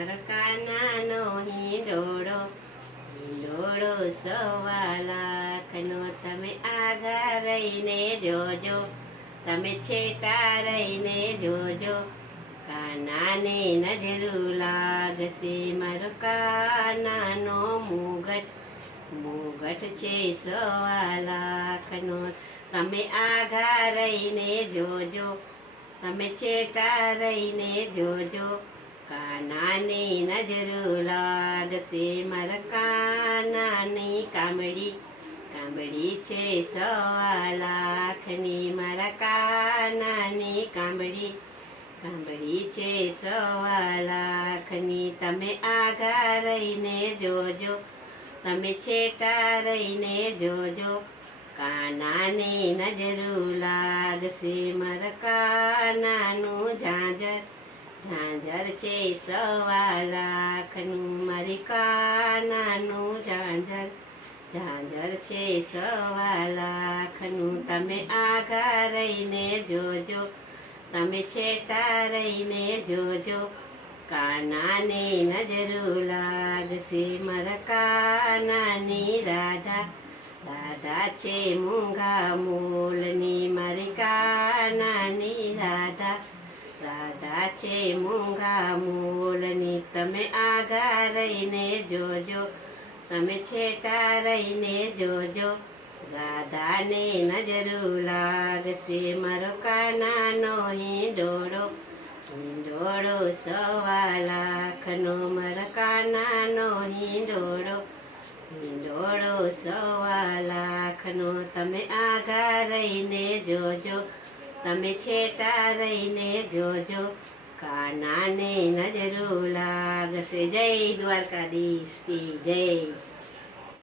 મારા કાનાનો હિંડોળો હિંડોળો સવા લાખનો તમે આગા રહીને જોજો, તમે છેટા રહીને જોજો. કાનાને નજરું લાગશે મારો કાનાનો મુગટ. મુગટ છે સવા લાખનો તમે આઘા રહીને જોજો, તમે છેટા રહીને જોજો. કાનાને નજરું લાગશે મારા કાનાની કામડી કામડી છે સવા લાખની મારા કાનાની કામડી કામડી છે સવા લાખની તમે આગા રહીને જોજો તમે છેટા રહીને જોજો કાનાની નજરું લાગશે મારા કાનાનું ઝાંઝર ઝાંઝર છે સવા લાખનું મારી કાનાનું ઝાંઝર. ઝાંઝર છે સવા લાખનું તમે આઘા રહીને જોજો. તમે છેટા રહીને જોજો. કાનાને નજરું લાગશે મારા કાનાની રાધા. રાધા છે મૂંગા મૂલની મારી કાનાની રાધા. રાધા છે મોંઘા મોલની તમે આગા રહીને જોજો. તમે છેટા રહીને જોજો. રાધાને નજરું લાગશે, મારો કાનાનો હિંડોળો. હિંડોળો સવા લાખનો, મારા કાનાનો હિંડોળો. હિંડોળો સવા લાખનો, તમે આગા રહીને જોજો. તમે છેટા રહીને જોજો કાનાને નજરો લાગશે. જય દ્વારકાધીશ જય.